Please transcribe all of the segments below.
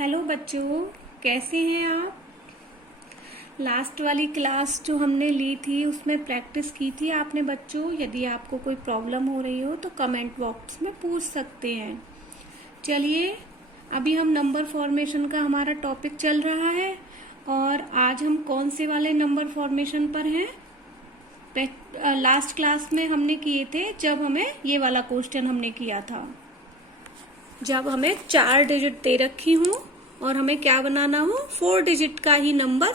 Hello बच्चों, कैसे हैं आप। लास्ट वाली क्लास जो हमने ली थी उसमें प्रैक्टिस की थी आपने बच्चों। यदि आपको कोई प्रॉब्लम हो रही हो तो कमेंट बॉक्स में पूछ सकते हैं। चलिए, अभी हम नंबर फॉर्मेशन का हमारा टॉपिक चल रहा है और आज हम कौन से वाले नंबर फॉर्मेशन पर हैं। लास्ट क्लास में हमने किए थे जब हमें ये वाला क्वेश्चन हमने किया था, जब हमें 4 डिजिट दे रखी हूँ और हमें क्या बनाना हो, 4 डिजिट का ही नंबर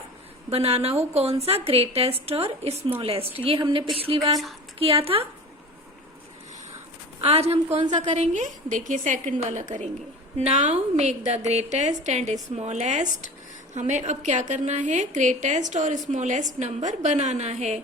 बनाना हो। कौन सा, ग्रेटेस्ट और स्मॉलेस्ट, ये हमने पिछली बार किया था। आज हम कौन सा करेंगे, देखिए सेकंड वाला करेंगे। Now make the greatest and smallest. हमें अब क्या करना है, ग्रेटेस्ट और स्मॉलेस्ट नंबर बनाना है।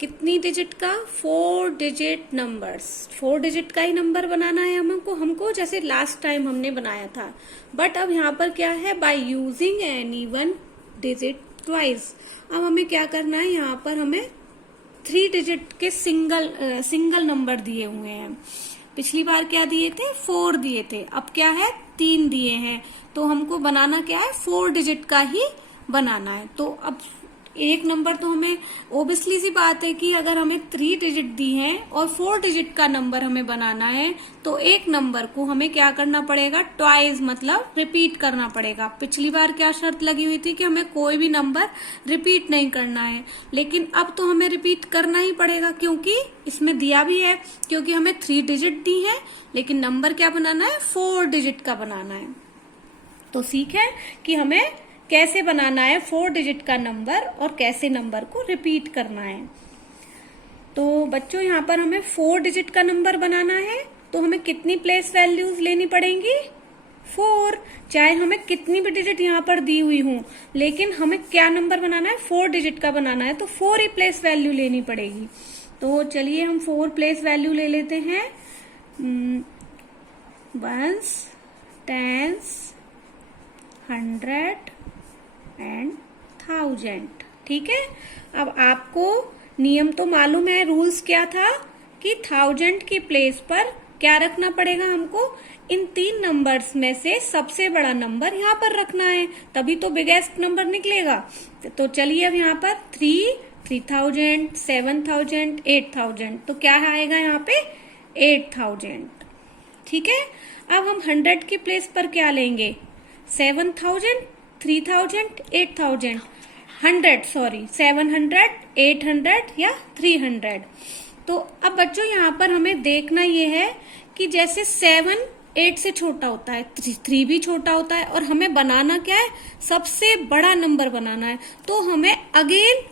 कितनी डिजिट का, 4 डिजिट नंबर्स, 4 डिजिट का ही नंबर बनाना है हमको जैसे लास्ट टाइम हमने बनाया था। बट अब यहाँ पर क्या है, by using any one digit twice. अब हमें क्या करना है, यहाँ पर हमें 3 डिजिट के सिंगल नंबर दिए हुए हैं। पिछली बार क्या दिए थे, 4 दिए थे, अब क्या है 3 दिए हैं। तो हमको बनाना क्या है, 4 डिजिट का ही बनाना है। तो अब एक नंबर तो हमें ओबियसली सी बात है कि अगर हमें 3 डिजिट दी हैं और 4 डिजिट का नंबर हमें बनाना है तो एक नंबर को हमें क्या करना पड़ेगा, ट्वाइस मतलब रिपीट करना पड़ेगा। पिछली बार क्या शर्त लगी हुई थी कि हमें कोई भी नंबर रिपीट नहीं करना है, लेकिन अब तो हमें रिपीट करना ही पड़ेगा क्योंकि इसमें दिया भी है, क्योंकि हमें 3 डिजिट दी है लेकिन नंबर क्या बनाना है, 4 डिजिट का बनाना है। तो सीखे कि हमें कैसे बनाना है 4 डिजिट का नंबर और कैसे नंबर को रिपीट करना है। तो बच्चों यहाँ पर हमें 4 डिजिट का नंबर बनाना है तो हमें कितनी प्लेस वैल्यूज लेनी पड़ेंगी, 4। चाहे हमें कितनी भी डिजिट यहाँ पर दी हुई हूं, लेकिन हमें क्या नंबर बनाना है, 4 डिजिट का बनाना है, तो 4 ही प्लेस वैल्यू लेनी पड़ेगी। तो चलिए हम 4 प्लेस वैल्यू ले लेते हैं, 1s, 10s, 100 एंड 1000। ठीक है। अब आपको नियम तो मालूम है, रूल्स क्या था कि 1000 की प्लेस पर क्या रखना पड़ेगा हमको, इन 3 नंबर्स में से सबसे बड़ा नंबर यहाँ पर रखना है, तभी तो बिगेस्ट नंबर निकलेगा। तो चलिए अब यहाँ पर 3000, 7000, 8000, तो क्या आएगा यहाँ पे 8000। ठीक है। अब हम 100 की प्लेस पर क्या लेंगे, 7000, 3000, 8000, 700, 800 या 300। तो अब बच्चों यहाँ पर हमें देखना ये है कि जैसे 7 8 से छोटा होता है, 3 भी छोटा होता है, और हमें बनाना क्या है, सबसे बड़ा नंबर बनाना है। तो हमें अगेन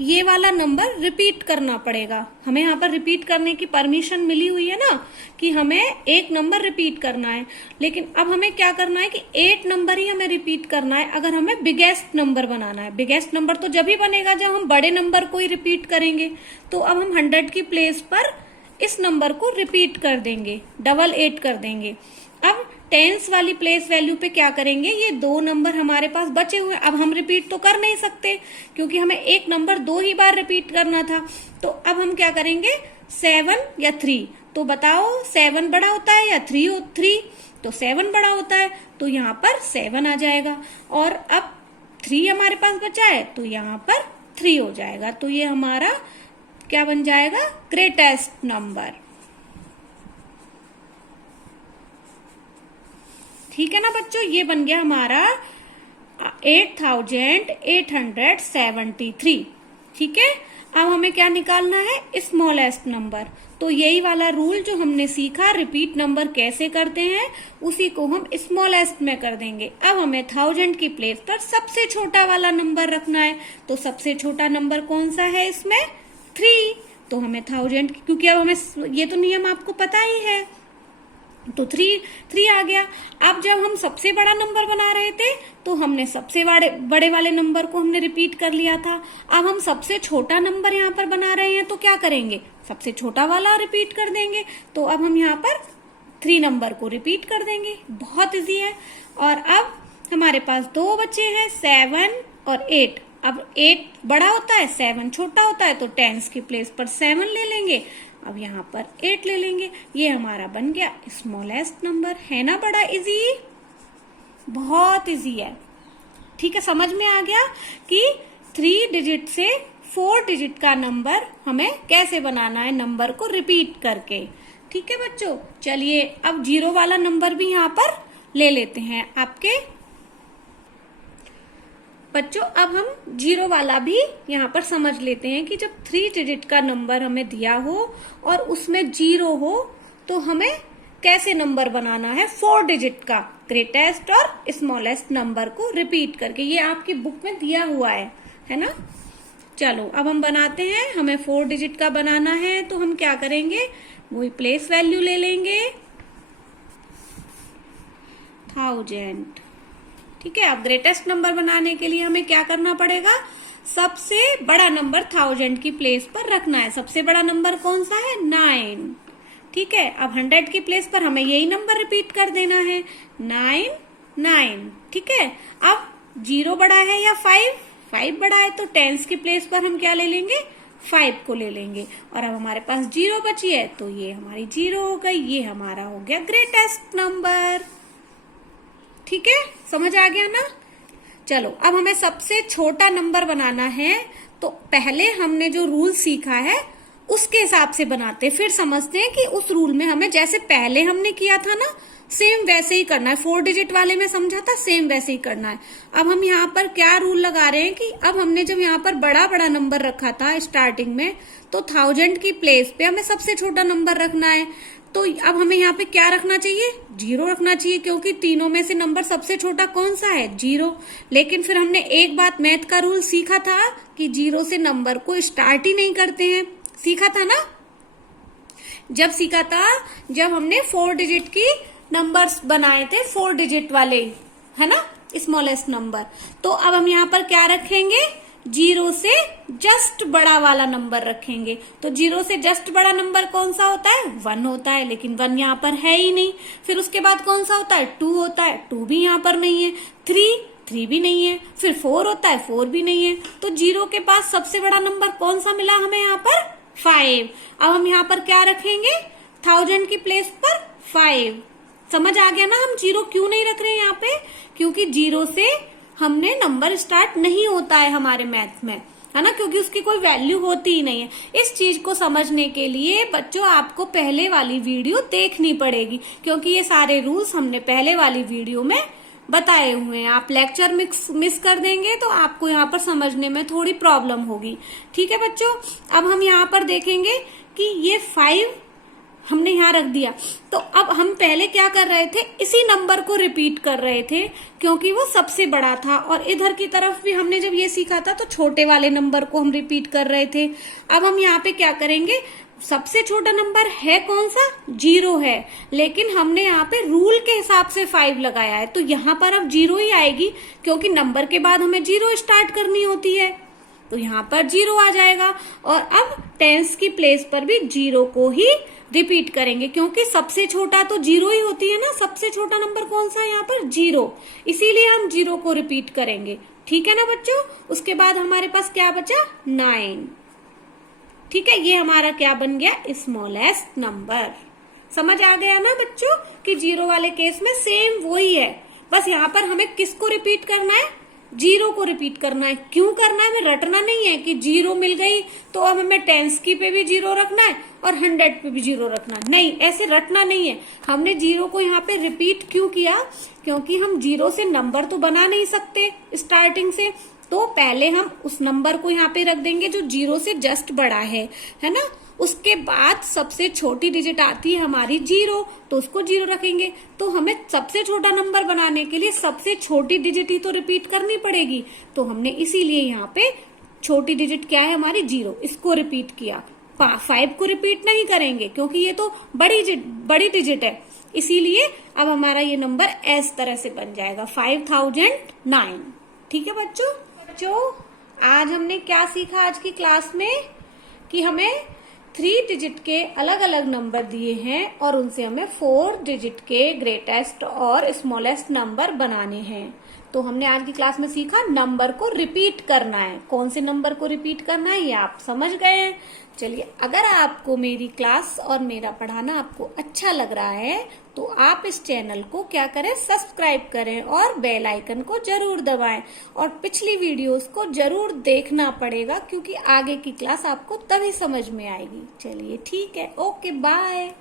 ये वाला नंबर रिपीट करना पड़ेगा। हमें यहाँ पर रिपीट करने की परमिशन मिली हुई है ना, कि हमें एक नंबर रिपीट करना है, लेकिन अब हमें क्या करना है कि 8 नंबर ही हमें रिपीट करना है अगर हमें बिगेस्ट नंबर बनाना है। बिगेस्ट नंबर तो जब ही बनेगा जब हम बड़े नंबर को ही रिपीट करेंगे। तो अब हम 100 की प्लेस पर इस नंबर को रिपीट कर देंगे, 88 कर देंगे। अब टेंस वाली प्लेस वैल्यू पे क्या करेंगे, ये 2 नंबर हमारे पास बचे हुए, अब हम रिपीट तो कर नहीं सकते क्योंकि हमें एक नंबर 2 ही बार रिपीट करना था। तो अब हम क्या करेंगे, 7 या 3। तो बताओ 7 बड़ा होता है या 3? तो 7 बड़ा होता है, तो यहाँ पर 7 आ जाएगा। और अब 3 हमारे पास बचा है तो यहाँ पर 3 हो जाएगा। तो ये हमारा क्या बन जाएगा, ग्रेटेस्ट नंबर। ठीक है ना बच्चों, ये बन गया हमारा 8873। ठीक है। अब हमें क्या निकालना है, स्मॉलेस्ट नंबर। तो यही वाला रूल जो हमने सीखा, रिपीट नंबर कैसे करते हैं, उसी को हम स्मॉलेस्ट में कर देंगे। अब हमें 1000 की प्लेस पर सबसे छोटा वाला नंबर रखना है। तो सबसे छोटा नंबर कौन सा है इसमें, 3। तो हमें 1000, क्योंकि अब हमें ये तो नियम आपको पता ही है, तो 3 आ गया। अब जब हम सबसे बड़ा नंबर बना रहे थे तो हमने सबसे बड़े वाले नंबर को हमने रिपीट कर लिया था। अब हम सबसे छोटा नंबर यहाँ पर बना रहे हैं तो क्या करेंगे, सबसे छोटा वाला रिपीट कर देंगे। तो अब हम यहाँ पर 3 नंबर को रिपीट कर देंगे, बहुत इजी है। और अब हमारे पास 2 बचे हैं, 7 और 8। अब 8 बड़ा होता है, 7 छोटा होता है, तो टेंस की प्लेस पर 7 ले लेंगे। अब यहाँ पर 8 ले लेंगे। ये हमारा बन गया स्मॉलेस्ट नंबर, है ना बड़ा इजी। बहुत इजी है। ठीक है, समझ में आ गया कि 3 डिजिट से 4 डिजिट का नंबर हमें कैसे बनाना है, नंबर को रिपीट करके। ठीक है बच्चों, चलिए अब 0 वाला नंबर भी यहाँ पर ले लेते हैं आपके बच्चों। अब हम 0 वाला भी यहाँ पर समझ लेते हैं कि जब 3 डिजिट का नंबर हमें दिया हो और उसमें 0 हो तो हमें कैसे नंबर बनाना है 4 डिजिट का, ग्रेटेस्ट और स्मॉलेस्ट नंबर को रिपीट करके। ये आपकी बुक में दिया हुआ है ना। चलो अब हम बनाते हैं। हमें 4 डिजिट का बनाना है तो हम क्या करेंगे, वही प्लेस वैल्यू ले लेंगे 1000। ठीक है, अब ग्रेटेस्ट नंबर बनाने के लिए हमें क्या करना पड़ेगा, सबसे बड़ा नंबर 1000 की प्लेस पर रखना है। सबसे बड़ा नंबर कौन सा है, 9। ठीक है, अब 100 की प्लेस पर हमें यही नंबर रिपीट कर देना है 9। ठीक है, अब 0 बड़ा है या 5 बड़ा है तो 10s की प्लेस पर हम क्या ले लेंगे, 5 को ले लेंगे। और अब हमारे पास 0 बची है तो ये हमारी 0 हो गई, ये हमारा हो गया ग्रेटेस्ट नंबर। ठीक है, समझ आ गया ना। चलो अब हमें सबसे छोटा नंबर बनाना है तो पहले हमने जो रूल सीखा है उसके हिसाब से बनाते हैं, फिर समझते हैं कि उस रूल में हमें जैसे पहले हमने किया था ना सेम वैसे ही करना है। 4 डिजिट वाले में समझा था, सेम वैसे ही करना है। अब हम यहाँ पर क्या रूल लगा रहे हैं कि अब हमने जब यहाँ पर बड़ा बड़ा नंबर रखा था स्टार्टिंग में तो 1000 की प्लेस पे हमें सबसे छोटा नंबर रखना है। तो अब हमें यहाँ पे क्या रखना चाहिए, 0 रखना चाहिए, क्योंकि तीनों में से नंबर सबसे छोटा कौन सा है, 0। लेकिन फिर हमने एक बात मैथ का रूल सीखा था कि 0 से नंबर को स्टार्ट ही नहीं करते हैं, सीखा था ना। जब सीखा था, जब हमने 4 डिजिट की नंबर्स बनाए थे, 4 डिजिट वाले, है ना, स्मॉलेस्ट नंबर। तो अब हम यहाँ पर क्या रखेंगे, 0 से जस्ट बड़ा वाला नंबर रखेंगे। तो 0 से जस्ट बड़ा नंबर कौन सा होता है, 1 होता है, लेकिन 1 यहाँ पर है ही नहीं। फिर उसके बाद कौन सा होता है, 2 होता है, 2 भी यहाँ पर नहीं है। 3 भी नहीं है। फिर 4 होता है, 4 भी नहीं है। तो 0 के पास सबसे बड़ा नंबर कौन सा मिला हमें यहाँ पर, 5। अब हम यहाँ पर क्या रखेंगे, 1000 की प्लेस पर 5। समझ आ गया ना, हम 0 क्यों नहीं रख रहे हैं यहाँ पे, क्योंकि 0 से हमने नंबर स्टार्ट नहीं होता है हमारे मैथ में, है ना, क्योंकि उसकी कोई वैल्यू होती ही नहीं है। इस चीज को समझने के लिए बच्चों आपको पहले वाली वीडियो देखनी पड़ेगी, क्योंकि ये सारे रूल्स हमने पहले वाली वीडियो में बताए हुए हैं। आप लेक्चर मिस कर देंगे तो आपको यहाँ पर समझने में थोड़ी प्रॉब्लम होगी। ठीक है बच्चों, अब हम यहाँ पर देखेंगे कि ये 5 हमने यहाँ रख दिया। तो अब हम पहले क्या कर रहे थे, इसी नंबर को रिपीट कर रहे थे क्योंकि वो सबसे बड़ा था। और इधर की तरफ भी हमने जब ये सीखा था तो छोटे वाले नंबर को हम रिपीट कर रहे थे। अब हम यहाँ पे क्या करेंगे, सबसे छोटा नंबर है कौन सा, 0 है, लेकिन हमने यहाँ पे रूल के हिसाब से 5 लगाया है। तो यहाँ पर अब 0 ही आएगी, क्योंकि नंबर के बाद हमें 0 स्टार्ट करनी होती है, तो यहाँ पर 0 आ जाएगा। और अब 10s की प्लेस पर भी 0 को ही रिपीट करेंगे, क्योंकि सबसे छोटा तो 0 ही होती है ना। सबसे छोटा नंबर कौन सा है यहाँ पर, 0, इसीलिए हम 0 को रिपीट करेंगे। ठीक है ना बच्चों। उसके बाद हमारे पास क्या बचा, 9। ठीक है, ये हमारा क्या बन गया, स्मॉलेस्ट नंबर। समझ आ गया ना बच्चों कि 0 वाले केस में सेम वही है, बस यहाँ पर हमें किसको रिपीट करना है, 0 को रिपीट करना है। क्यों करना है, हमें रटना नहीं है कि 0 मिल गई तो अब हमें 10s की पे भी 0 रखना है और 100 पे भी 0 रखना है, नहीं, ऐसे रटना नहीं है। हमने 0 को यहाँ पे रिपीट क्यों किया, क्योंकि हम 0 से नंबर तो बना नहीं सकते स्टार्टिंग से, तो पहले हम उस नंबर को यहाँ पे रख देंगे जो 0 से जस्ट बड़ा है ना। उसके बाद सबसे छोटी डिजिट आती है हमारी 0, तो उसको 0 रखेंगे। तो हमें सबसे छोटा नंबर बनाने के लिए सबसे छोटी डिजिट ही तो रिपीट करनी पड़ेगी, तो हमने इसीलिए यहाँ पे छोटी डिजिट क्या है हमारी, 0, इसको रिपीट किया। 5 को रिपीट नहीं करेंगे क्योंकि ये तो बड़ी डिजिट है, इसीलिए अब हमारा ये नंबर इस तरह से बन जाएगा 5009। ठीक है बच्चों। आज हमने क्या सीखा आज की क्लास में, कि हमें 3 डिजिट के अलग अलग नंबर दिए हैं और उनसे हमें 4 डिजिट के ग्रेटेस्ट और स्मॉलेस्ट नंबर बनाने हैं। तो हमने आज की क्लास में सीखा नंबर को रिपीट करना है। कौन से नंबर को रिपीट करना है ये आप समझ गए हैं। चलिए, अगर आपको मेरी क्लास और मेरा पढ़ाना आपको अच्छा लग रहा है तो आप इस चैनल को क्या करें, सब्सक्राइब करें और बेल आइकन को जरूर दबाएं और पिछली वीडियोस को जरूर देखना पड़ेगा, क्योंकि आगे की क्लास आपको तभी समझ में आएगी। चलिए ठीक है, ओके बाय।